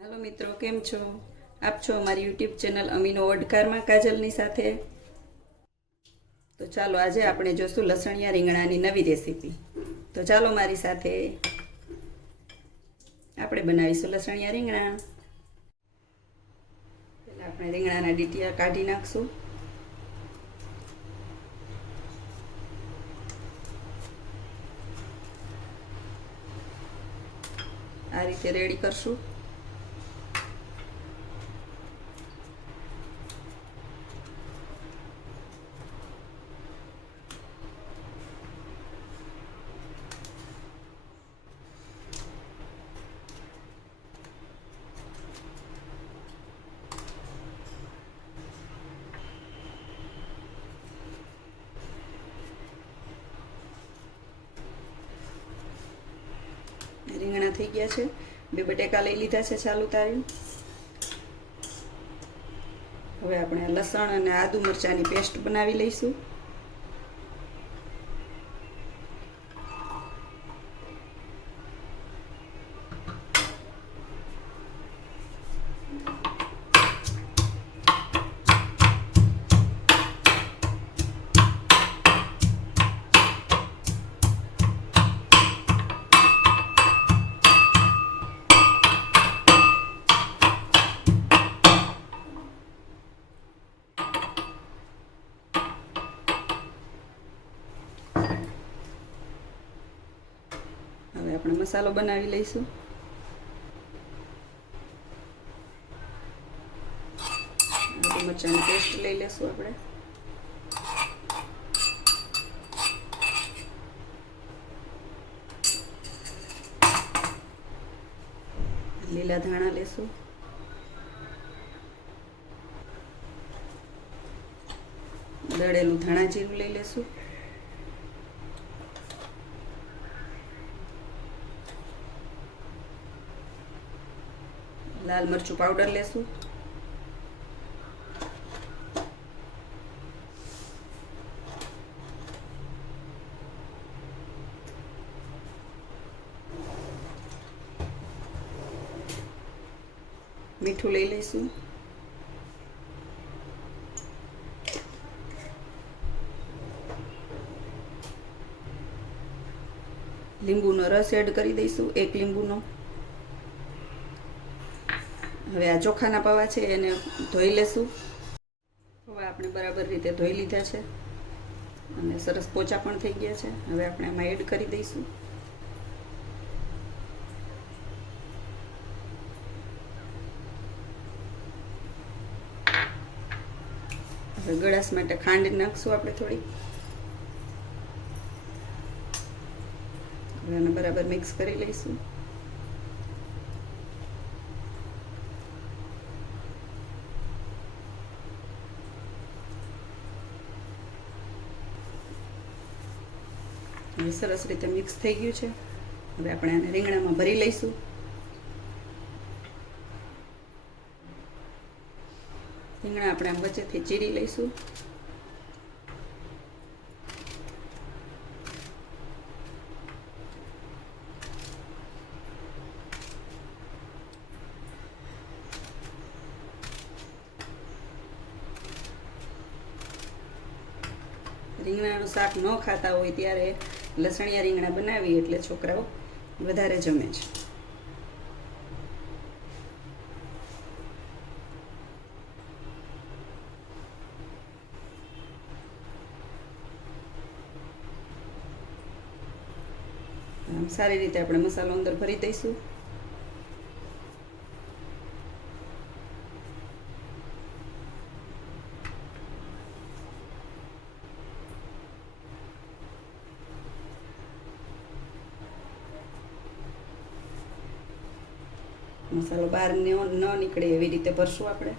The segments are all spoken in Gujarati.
હાલો મિત્રો, કેમ છો? આપ છો અમારી યુટ્યુબ ચેનલ અમીનો ઓડકારમાં કાજલની સાથે. તો ચાલો, આજે આપણે જોશું લસણિયા રીંગણાની નવી રેસીપી. તો ચાલો મારી સાથે આપણે બનાવીશું લસણિયા રીંગણા. પહેલાં આપણે રીંગણાના ડીટીયા કાઢી નાખશું. આ રીતે રેડી કરશું. રીંગણા થઈ ગયા છે. બે બટેકા લઈ લીધા છે ચાલુ તારી. હવે આપણે લસણ અને આદુ મરચાંની પેસ્ટ બનાવી લઈશું. હવે આપણે મસાલો બનાવી લઈશું. મરચાંની પેસ્ટ લઈ લેશું આપણે. લીલા ધાણા લેશું. દળેલું ધાણા જીરું લઈ લેશું. લાલ મરચું પાવડર લેશું. મીઠું લઈ લઈશું. લીંબુનો રસ એડ કરી દઈશું એક લીંબુનો. હવે આ ચોખાના પૌવા છે, એને ધોઈ લેશું. પૌવા આપણે બરાબર રીતે ધોઈ લીધા છે. અને સરસ પોચા પણ થઈ ગયા છે. હવે આપણે એમાં એડ કરી દઈશું. હવે ગળાશ માટે ખાંડ નાખશું આપણે થોડી. હવે એને બરાબર મિક્સ કરી લઈશું. હવે સરસ રીતે મિક્સ થઈ ગયું છે. હવે આપણે આને રીંગણામાં ભરી લઈશું. રીંગણા આપણે આમ વચ્ચેથી ચીરી લઈશું. રીંગણાનું શાક ન ખાતા હોય ત્યારે લસણિયા રીંગણા બનાવી એટલે છોકરાઓ વધારે જમે છે. સારી રીતે આપણે મસાલો અંદર ભરી દઈશું. મસાલો બહાર ન નીકળે એવી રીતે ભરશું આપણે.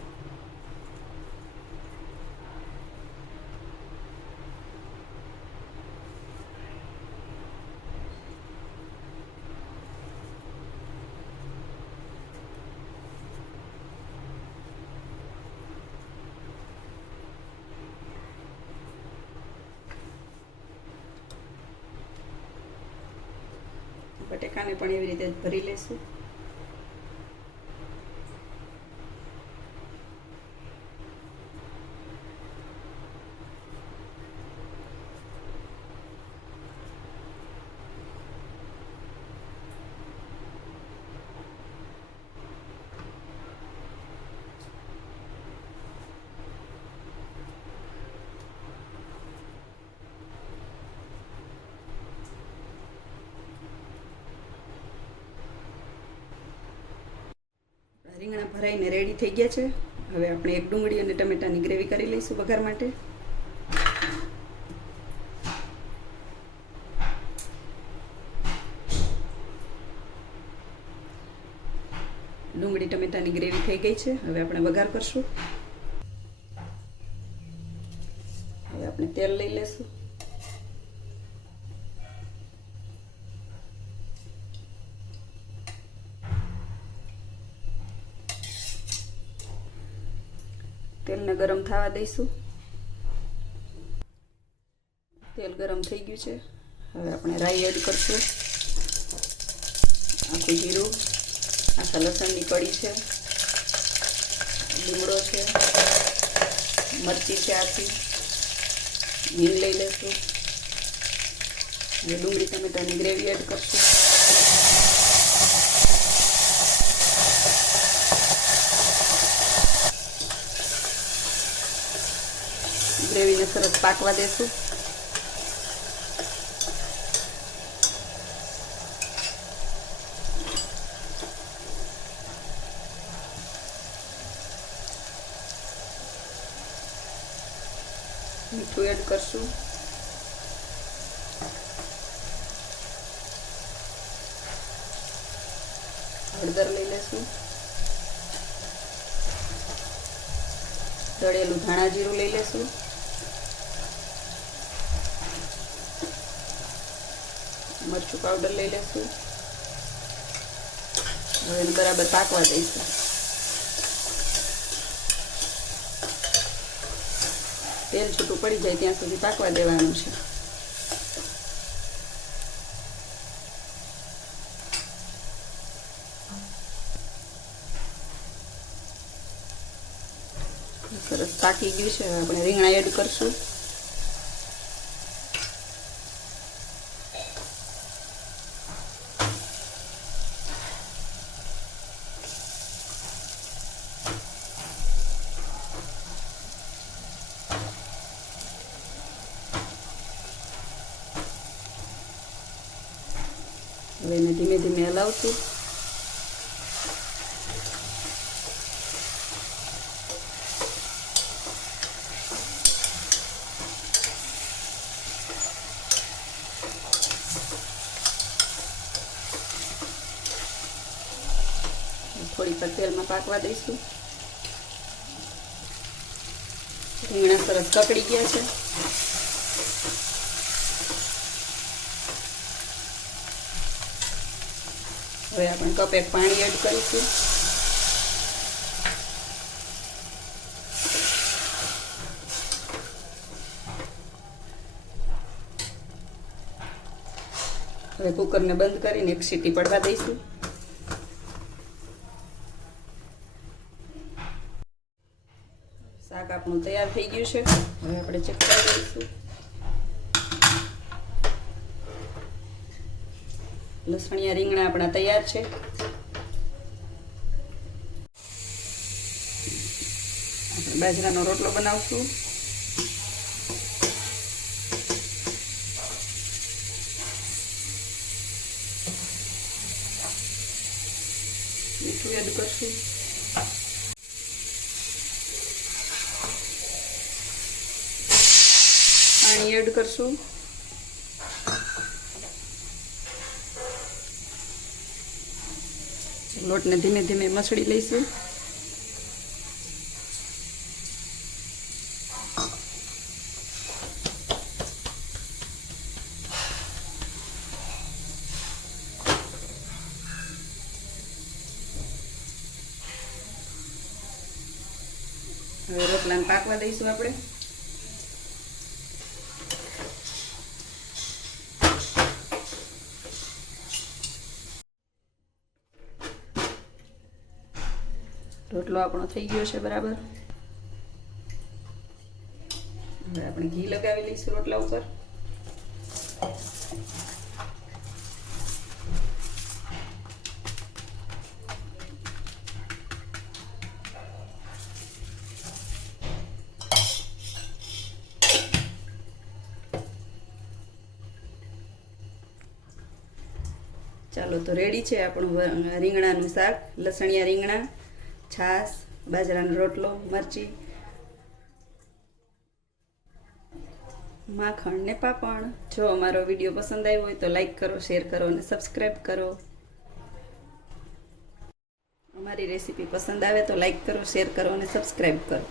બટેકાને પણ એવી રીતે ભરી લેશું. રીંગણા ભરાઈને રેડી થઈ ગયા છે. હવે આપણે એક ડુંગળી અને ટમેટાની ગ્રેવી કરી લઈશું વઘાર માટે. ડુંગળી ટમેટાની ગ્રેવી થઈ ગઈ છે. હવે આપણે વઘાર કરશું. હવે આપણે તેલ લઈ લેશું ગરમ થવા દઈશું. તેલ ગરમ થઈ ગયું છે. હવે આપણે રાઈ એડ કરશું. આખું જીરું, આખા લસણની કડી છે. લીમડો છે, મરચી છે આખી. હિંગ લઈ લેશું. હવે ડુંગળી, ટમેટાની ગ્રેવી એડ કરશું. ગ્રેવીને સરસ પાકવા દેશું. મીઠું એડ કરશું. હળદર લઈ લેશું. તળેલું ધાણા જીરું લઈ લેશું. મરચું પાવડર લઈ લેશું. હવે એને બરાબર પાકવા દઈશું. તેલ છૂટું પડી જાય ત્યાં સુધી પાકવા દેવાનું છે. સરસ પાકી ગયું છે. આપણે રીંગણા એડ કરશું. હવે એને ધીમે ધીમે હલાવશું. થોડી પર તેલમાં પાકવા દઈશું. રીંગણા સરસ કકડી ગયા છે. હવે આપણે કપ એક પાણી એડ કરીશું. હવે કુકરને બંધ કરીને એક સીટી પડવા દઈશું. શાક આપણું તૈયાર થઈ ગયું છે. હવે આપણે ચેક કરી દઈશું લસણિયા રીંગણા આપણા તૈયાર છે. આપણે બાજરાનો રોટલો બનાવશું. મીઠું એડ કરશું. પાણી એડ કરશું. લોટને ધીમે ધીમે મસળી લઈશું. હવે રોટલાને પાકવા દઈશું આપણે. રોટલો આપણો થઈ ગયો છે બરાબર. હવે આપણે ઘી લગાવી લઈશું રોટલા ઉપર. ચાલો તો રેડી છે આપણું રીંગણાનું શાક, લસણિયા રીંગણા. છાશ, બાજરાનો રોટલો, મરચી, માખણ ને પાપણ જો અમારો વીડિયો પસંદ આવ્યો હોય તો લાઈક કરો શેર કરો અને સબસ્ક્રાઈબ કરો. અમારી રેસીપી પસંદ આવે તો લાઈક કરો શેર કરો અને સબસ્ક્રાઈબ કરો.